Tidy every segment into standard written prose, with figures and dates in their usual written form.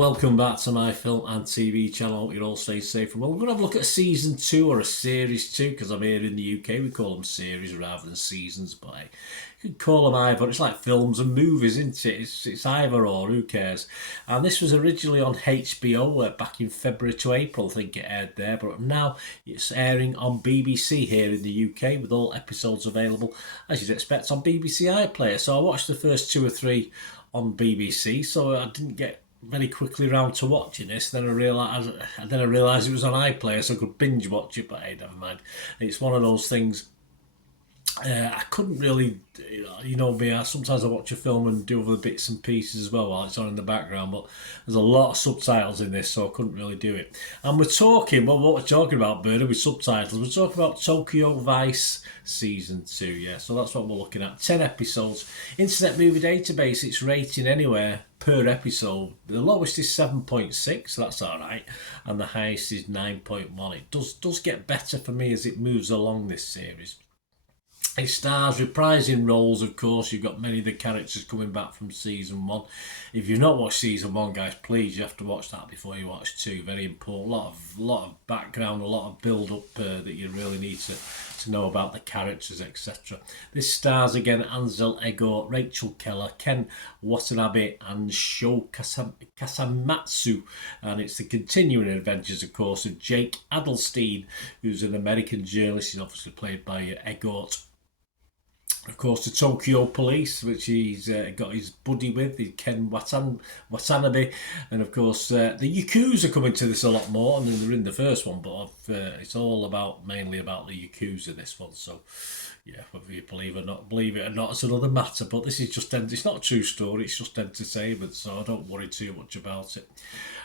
welcome back to my film and TV channel. Hope you're all staying safe and well. We're going to have a look at season 2 or a series 2 because I'm here in the UK. We call them series rather than seasons, but you could call them either. It's like films and movies, isn't it? It's either or, who cares? And this was originally on HBO back in February to April, I think it aired there, but now it's airing on BBC here in the UK with all episodes available, as you'd expect, on BBC iPlayer. So I watched the first 2 or 3 on BBC, so I didn't get very quickly round to watching this. Then I realised it was on iPlayer, so I could binge watch it. But hey, never mind. It's one of those things. I couldn't really, me. Sometimes I watch a film and do other bits and pieces as well while it's on in the background. But there's a lot of subtitles in this, so I couldn't really do it. And we're talking, well, what we're talking about, Bernie, with subtitles. We're talking about Tokyo Vice season 2. Yeah, so that's what we're looking at. 10 episodes. Internet Movie Database. It's rating anywhere per episode. The lowest is 7.6, so that's all right, and the highest is 9.1. It does get better for me as it moves along this series. It stars reprising roles, of course. You've got many of the characters coming back from season 1. If you've not watched season 1, guys, please, you have to watch that before you watch 2. Very important. A lot of background, a lot of build-up that you really need to know about the characters, etc. This stars again Ansel Elgort, Rachel Keller, Ken Watanabe, and Sho Kasamatsu. And it's the continuing adventures, of course, of Jake Adelstein, who's an American journalist. He's obviously played by Elgort. Of course, the Tokyo Police, which he's got his buddy with, Ken Watanabe, and of course the Yakuza come into this a lot more than they're in the first one, but it's all mainly about the Yakuza, this one. So yeah, whether you believe it or not, it's another matter. But this is it's not a true story, it's just entertainment, so I don't worry too much about it.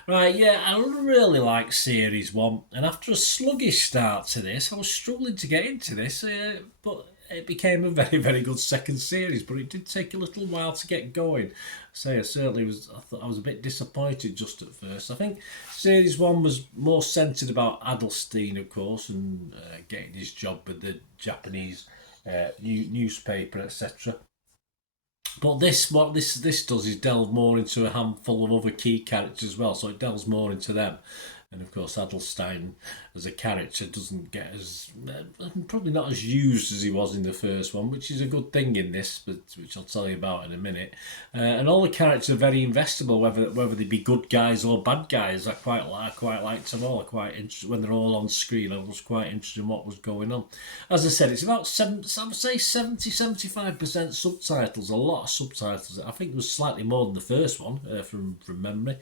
Right, yeah, I really like Series 1, and after a sluggish start to this, I was struggling to get into this, but it became a very, very good second series, but it did take a little while to get going. I certainly was. I thought I was a bit disappointed just at first. I think series 1 was more centred about Adelstein, of course, and getting his job with the Japanese newspaper, etc. But what this does is delve more into a handful of other key characters as well, so it delves more into them. And of course, Adelstein as a character doesn't get probably not as used as he was in the first one, which is a good thing in this, but which I'll tell you about in a minute. And all the characters are very investable, whether they be good guys or bad guys. I quite liked them all. I quite interested when they're all on screen. I was quite interested in what was going on. As I said, it's about I would say 70-75% subtitles. A lot of subtitles. I think it was slightly more than the first one from memory.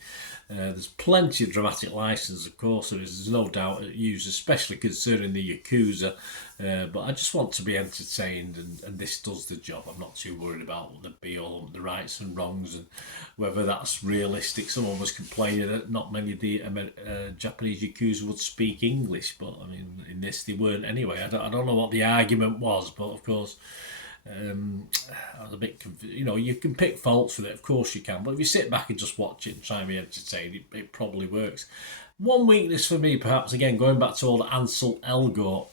There's plenty of dramatic license, of course. There's no doubt used, especially concerning the Yakuza. But I just want to be entertained, and this does the job. I'm not too worried about the rights and wrongs and whether that's realistic. Someone was complaining that not many of the Japanese Yakuza would speak English, but I mean, in this they weren't anyway. I don't know what the argument was, but of course. I was a bit confused. You can pick faults with it, of course you can, but if you sit back and just watch it and try and be entertained, it probably works. One weakness for me, perhaps, again, going back to old Ansel Elgort,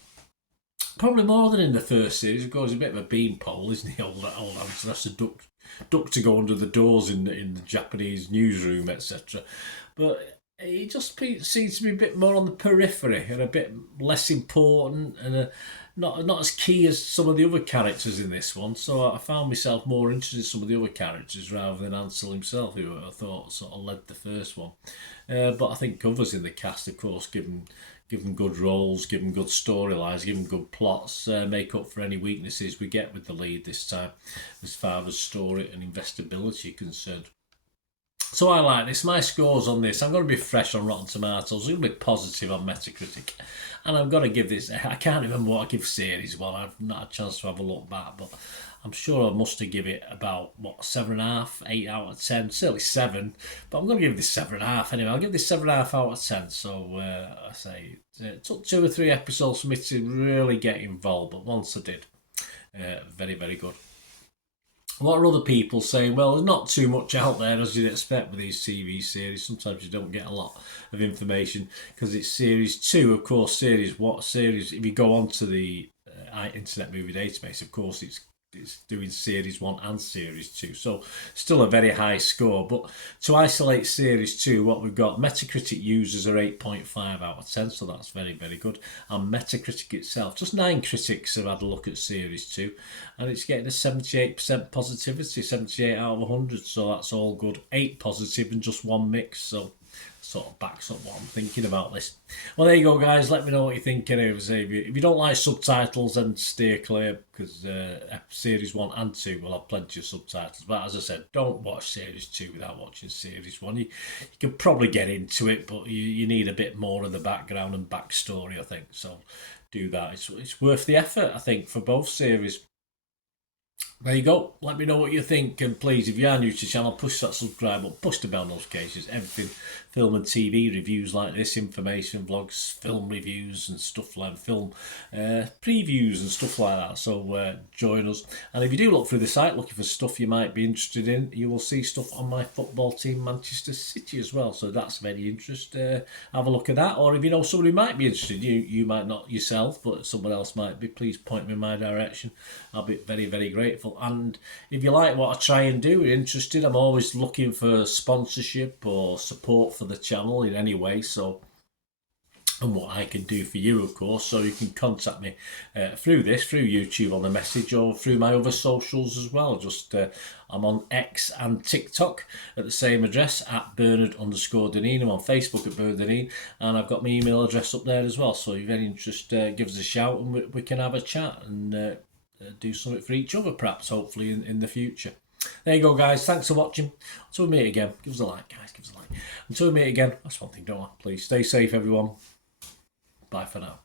probably more than in the first series. Of course, he's a bit of a beanpole, isn't he? Old Ansel has to duck to go under the doors in the Japanese newsroom, etc. But he just seems to be a bit more on the periphery and a bit less important and not as key as some of the other characters in this one. So I found myself more interested in some of the other characters rather than Ansel himself, who I thought sort of led the first one. But I think others in the cast, of course, give them good roles, give them good storylines, give them good plots, make up for any weaknesses we get with the lead this time, as far as story and investability are concerned. So I like this. My scores on this, I'm going to be fresh on Rotten Tomatoes, I'm going to be positive on Metacritic, and I'm going to give this, I can't remember what I give series 1, I've not had a chance to have a look back, but I'm sure I must have given it about, 7.5, 8 out of 10, certainly 7, but I'm going to give this 7.5 anyway. I'll give this 7.5 out of 10, so I say it took 2 or 3 episodes for me to really get involved, but once I did, very, very good. What are other people saying? Well, there's not too much out there as you'd expect with these TV series. Sometimes you don't get a lot of information because it's series 2, of course. If you go onto the Internet Movie Database, of course, it's it's doing series 1 and series 2, so still a very high score. But to isolate series 2, what we've got, Metacritic users are 8.5 out of 10, so that's very, very good. And Metacritic itself, just 9 critics have had a look at series 2, and it's getting a 78% positivity, 78 out of 100, so that's all good. 8 positive and just 1 mix, so sort of backs up what I'm thinking about this. Well, there you go, guys. Let me know what you think. Anyway, if you don't like subtitles, then steer clear, because series 1 and 2 will have plenty of subtitles. But as I said, don't watch series 2 without watching series 1. You can probably get into it, but you need a bit more of the background and backstory, I think. So do that. It's worth the effort, I think, for both series. There you go. Let me know what you think, and please, if you are new to the channel, push that subscribe button, push the bell notifications. Everything film and TV reviews like this, information vlogs, film reviews and stuff like film previews and stuff like that. So join us. And if you do look through the site looking for stuff you might be interested in, you will see stuff on my football team, Manchester City, as well. So that's very interesting. Have a look at that. Or if you know somebody who might be interested, you might not yourself, but someone else might be, please point me in my direction. I'll be very, very grateful. And if you like what I try and do, you're interested, I'm always looking for sponsorship or support for the channel in any way. So, and what I can do for you, of course, so you can contact me through YouTube on the message, or through my other socials as well. Just I'm on X and TikTok at the same address, at Bernard_Deneen. I'm on Facebook at Bernard Deneen, and I've got my email address up there as well. So if you're any interest, give us a shout, and we can have a chat and do something for each other, perhaps, hopefully, in the future. There you go, guys. Thanks for watching. Until we meet again, give us a like, guys. Give us a like. Until we meet again, that's one thing, don't I? Please stay safe, everyone. Bye for now.